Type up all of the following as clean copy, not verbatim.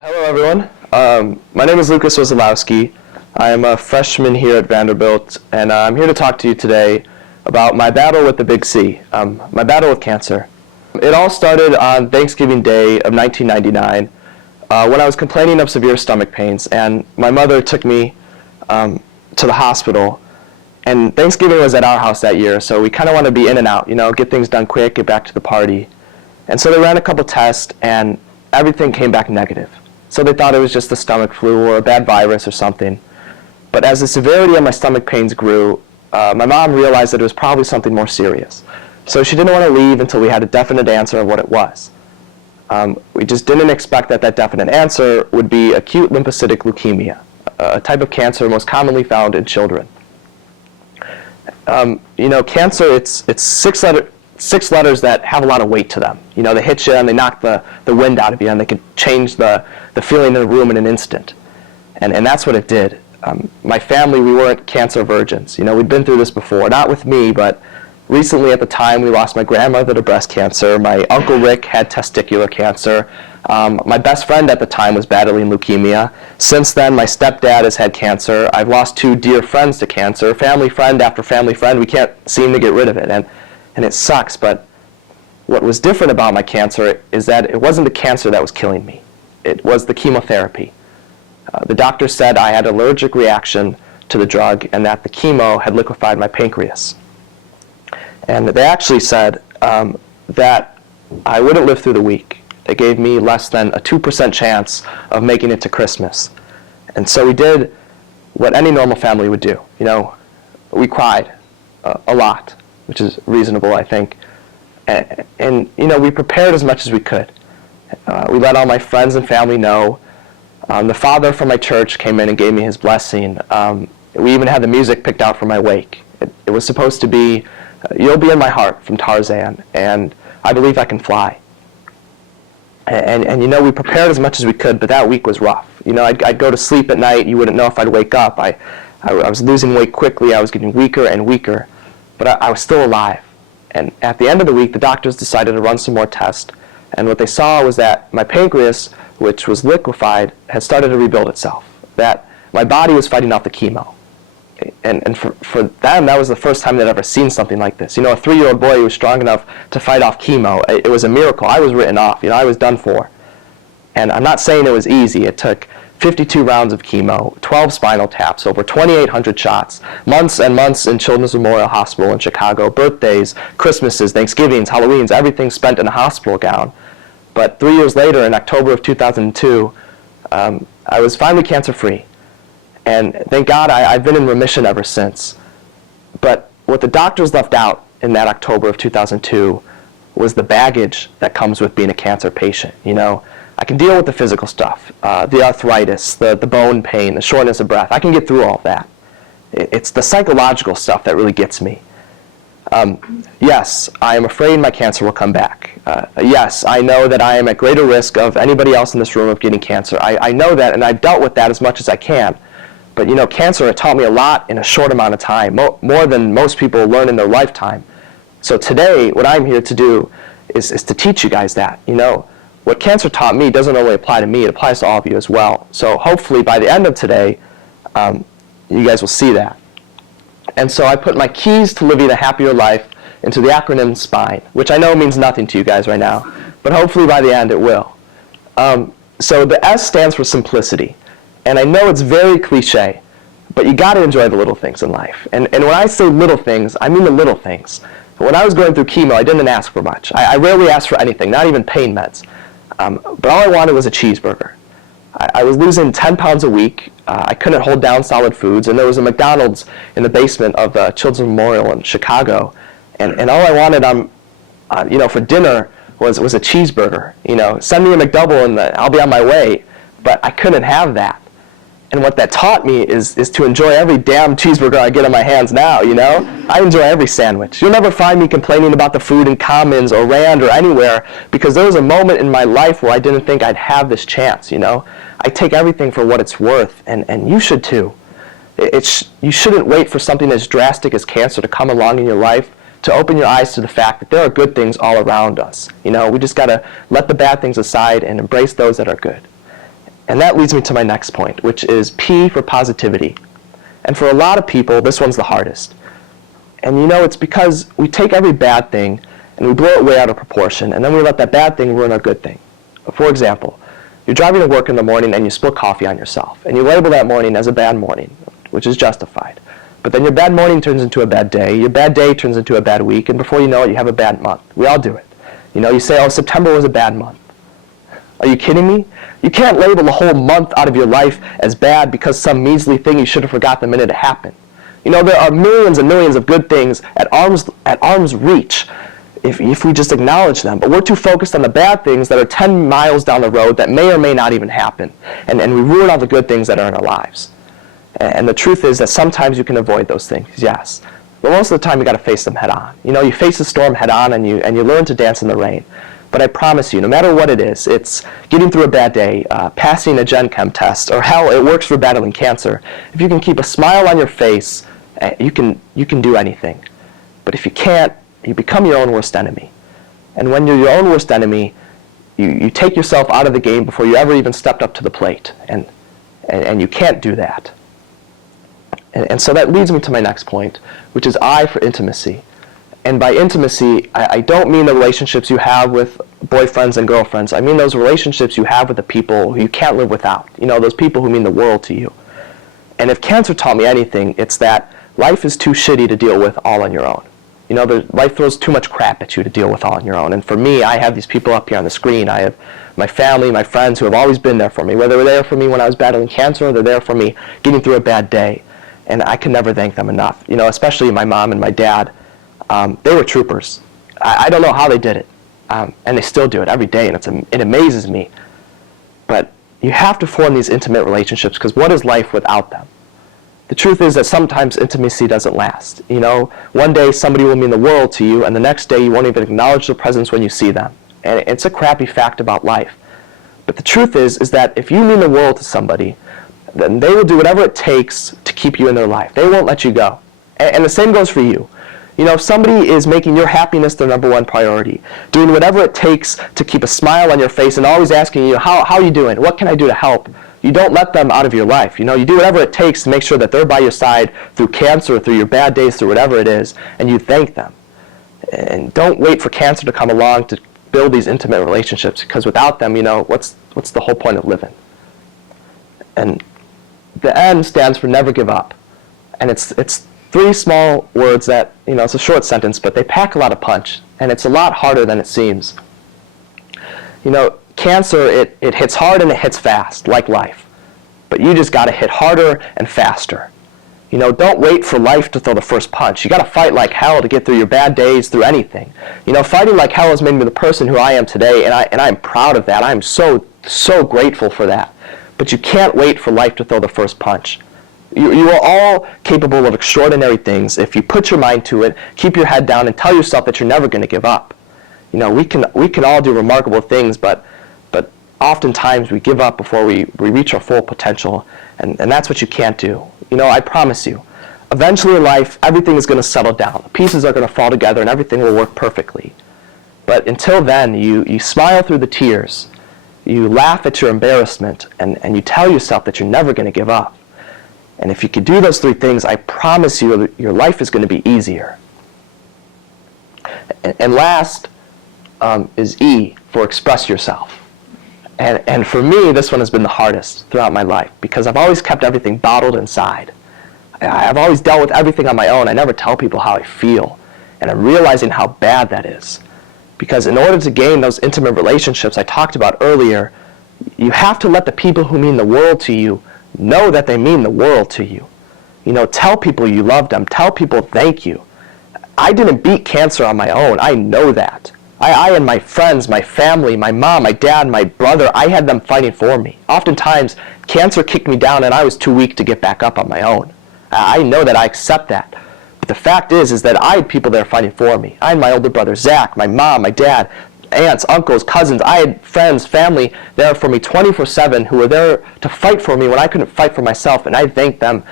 Hello, everyone. My name is Lucas Wozolowski. I am a freshman here at Vanderbilt, and I'm here to talk to you today about my battle with the big C, my battle with cancer. It all started on Thanksgiving Day of 1999 when I was complaining of severe stomach pains, and my mother took me to the hospital. And Thanksgiving was at our house that year, so we kind of want to be in and out, get things done quick, get back to the party. And so they ran a couple tests, and everything came back negative. So they thought it was just the stomach flu or a bad virus or something. But as the severity of my stomach pains grew, my mom realized that it was probably something more serious. So she didn't want to leave until we had a definite answer of what it was. We just didn't expect that definite answer would be acute lymphocytic leukemia, a type of cancer most commonly found in children. Cancer, it's six letters that have a lot of weight to them. They hit you and they knock the wind out of you, and they can change the feeling in the room in an instant. And that's what it did. My family, we weren't cancer virgins. We'd been through this before, not with me, but recently at the time we lost my grandmother to breast cancer. My Uncle Rick had testicular cancer. My best friend at the time was battling leukemia. Since then, my stepdad has had cancer. I've lost two dear friends to cancer. Family friend after family friend, we can't seem to get rid of it. And it sucks, but what was different about my cancer is that it wasn't the cancer that was killing me. It was the chemotherapy. The doctor said I had an allergic reaction to the drug and that the chemo had liquefied my pancreas. And they actually said that I wouldn't live through the week. They gave me less than a 2% chance of making it to Christmas. And so we did what any normal family would do. We cried a lot, which is reasonable, I think. And we prepared as much as we could. We let all my friends and family know. The father from my church came in and gave me his blessing. We even had the music picked out for my wake. It was supposed to be, "You'll Be in My Heart" from Tarzan, and "I Believe I Can Fly." And we prepared as much as we could, but that week was rough. I'd go to sleep at night, you wouldn't know if I'd wake up. I was losing weight quickly, I was getting weaker and weaker, but I was still alive. And at the end of the week, the doctors decided to run some more tests, and what they saw was that my pancreas, which was liquefied, had started to rebuild itself, that my body was fighting off the chemo. And for them, that was the first time they'd ever seen something like this. A 3-year-old boy who was strong enough to fight off chemo, it was a miracle. I was written off. I was done for. And I'm not saying it was easy. It took 52 rounds of chemo, 12 spinal taps, over 2,800 shots, months and months in Children's Memorial Hospital in Chicago, birthdays, Christmases, Thanksgivings, Halloweens, everything spent in a hospital gown. But 3 years later, in October of 2002, I was finally cancer-free. And thank God I've been in remission ever since. But what the doctors left out in that October of 2002 was the baggage that comes with being a cancer patient. I can deal with the physical stuff, the arthritis, the bone pain, the shortness of breath. I can get through all of that. It's the psychological stuff that really gets me. Yes, I am afraid my cancer will come back. Yes, I know that I am at greater risk of anybody else in this room of getting cancer. I know that, and I've dealt with that as much as I can. But cancer had taught me a lot in a short amount of time, more than most people learn in their lifetime. So today, what I'm here to do is to teach you guys that. What cancer taught me doesn't only apply to me, it applies to all of you as well. So hopefully by the end of today, you guys will see that. And so I put my keys to living a happier life into the acronym SPINE, which I know means nothing to you guys right now, but hopefully by the end it will. So the S stands for simplicity. And I know it's very cliche, but you got to enjoy the little things in life. And when I say little things, I mean the little things. When I was going through chemo, I didn't ask for much. I rarely asked for anything, not even pain meds. But all I wanted was a cheeseburger. I was losing 10 pounds a week. I couldn't hold down solid foods. And there was a McDonald's in the basement of the Children's Memorial in Chicago. And all I wanted for dinner was a cheeseburger. Send me a McDouble and I'll be on my way. But I couldn't have that. And what that taught me is to enjoy every damn cheeseburger I get in my hands now, I enjoy every sandwich. You'll never find me complaining about the food in Commons or Rand or anywhere, because there was a moment in my life where I didn't think I'd have this chance, I take everything for what it's worth, and you should too. You shouldn't wait for something as drastic as cancer to come along in your life to open your eyes to the fact that there are good things all around us. We just got to let the bad things aside and embrace those that are good. And that leads me to my next point, which is P for positivity. And for a lot of people, this one's the hardest. And it's because we take every bad thing and we blow it way out of proportion, and then we let that bad thing ruin a good thing. For example, you're driving to work in the morning and you spill coffee on yourself, and you label that morning as a bad morning, which is justified. But then your bad morning turns into a bad day, your bad day turns into a bad week, and before you know it, you have a bad month. We all do it. You say, oh, September was a bad month. Are you kidding me? You can't label the whole month out of your life as bad because some measly thing you should have forgot the minute it happened. There are millions and millions of good things at arm's reach if we just acknowledge them. But we're too focused on the bad things that are 10 miles down the road that may or may not even happen. And we ruin all the good things that are in our lives. And the truth is that sometimes you can avoid those things, yes. But most of the time you got to face them head on. You face the storm head on and you learn to dance in the rain. But I promise you, no matter what it is, it's getting through a bad day, passing a Gen Chem test, or hell, it works for battling cancer. If you can keep a smile on your face, you can do anything. But if you can't, you become your own worst enemy. And when you're your own worst enemy, you take yourself out of the game before you ever even stepped up to the plate. And you can't do that. And so that leads me to my next point, which is I for intimacy. And by intimacy, I don't mean the relationships you have with boyfriends and girlfriends. I mean those relationships you have with the people who you can't live without. Those people who mean the world to you. And if cancer taught me anything, it's that life is too shitty to deal with all on your own. Life throws too much crap at you to deal with all on your own. And for me, I have these people up here on the screen. I have my family, my friends who have always been there for me, whether they're there for me when I was battling cancer or they're there for me getting through a bad day. And I can never thank them enough. Especially my mom and my dad. They were troopers. I don't know how they did it. And they still do it every day, and it amazes me. But you have to form these intimate relationships, because what is life without them? The truth is that sometimes intimacy doesn't last. One day somebody will mean the world to you, and the next day you won't even acknowledge their presence when you see them. And it's a crappy fact about life. But the truth is that if you mean the world to somebody, then they will do whatever it takes to keep you in their life. They won't let you go. And the same goes for you. If somebody is making your happiness their number one priority, doing whatever it takes to keep a smile on your face and always asking you, how are you doing? What can I do to help? You don't let them out of your life. You do whatever it takes to make sure that they're by your side through cancer, through your bad days, through whatever it is, and you thank them. And don't wait for cancer to come along to build these intimate relationships, because without them, what's the whole point of living? And the N stands for never give up. And it's three small words that, it's a short sentence, but they pack a lot of punch, and it's a lot harder than it seems. Cancer, it hits hard and it hits fast, like life. But you just got to hit harder and faster. Don't wait for life to throw the first punch. You got to fight like hell to get through your bad days, through anything. Fighting like hell has made me the person who I am today, and I'm proud of that. I'm so grateful for that. But you can't wait for life to throw the first punch. You are all capable of extraordinary things if you put your mind to it, keep your head down, and tell yourself that you're never going to give up. We can all do remarkable things, but oftentimes we give up before we reach our full potential, and that's what you can't do. I promise you, eventually in life, everything is going to settle down. The pieces are going to fall together, and everything will work perfectly. But until then, you smile through the tears, you laugh at your embarrassment, and you tell yourself that you're never going to give up. And if you could do those three things, I promise you your life is going to be easier. And last is E for express yourself. And for me, this one has been the hardest throughout my life, because I've always kept everything bottled inside. I've always dealt with everything on my own. I never tell people how I feel. And I'm realizing how bad that is. Because in order to gain those intimate relationships I talked about earlier, you have to let the people who mean the world to you know that they mean the world to you. Tell people you love them. Tell people thank you. I didn't beat cancer on my own. I know that. I and my friends, my family, my mom, my dad, my brother, I had them fighting for me. Oftentimes, cancer kicked me down and I was too weak to get back up on my own. I know that. I accept that. But the fact is that I had people there fighting for me. I had my older brother, Zach, my mom, my dad, aunts, uncles, cousins. I had friends, family there for me 24/7 who were there to fight for me when I couldn't fight for myself, and I thank them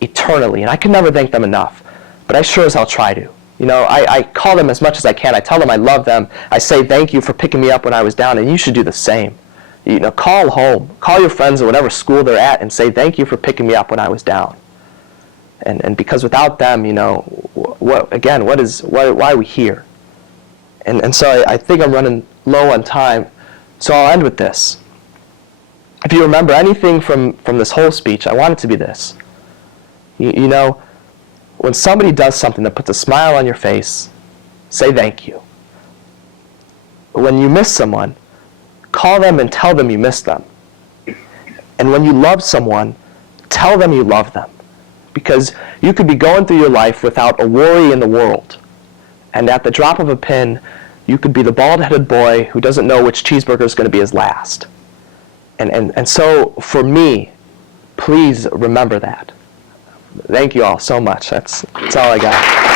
eternally. And I can never thank them enough. But I sure as hell try to. I call them as much as I can. I tell them I love them. I say thank you for picking me up when I was down, and you should do the same. Call home. Call your friends at whatever school they're at and say, thank you for picking me up when I was down. And because without them, why are we here? And so I think I'm running low on time, so I'll end with this. If you remember anything from this whole speech, I want it to be this. When somebody does something that puts a smile on your face, say thank you. When you miss someone, call them and tell them you miss them. And when you love someone, tell them you love them. Because you could be going through your life without a worry in the world. And at the drop of a pin, you could be the bald-headed boy who doesn't know which cheeseburger is going to be his last. And so, for me, please remember that. Thank you all so much. That's all I got.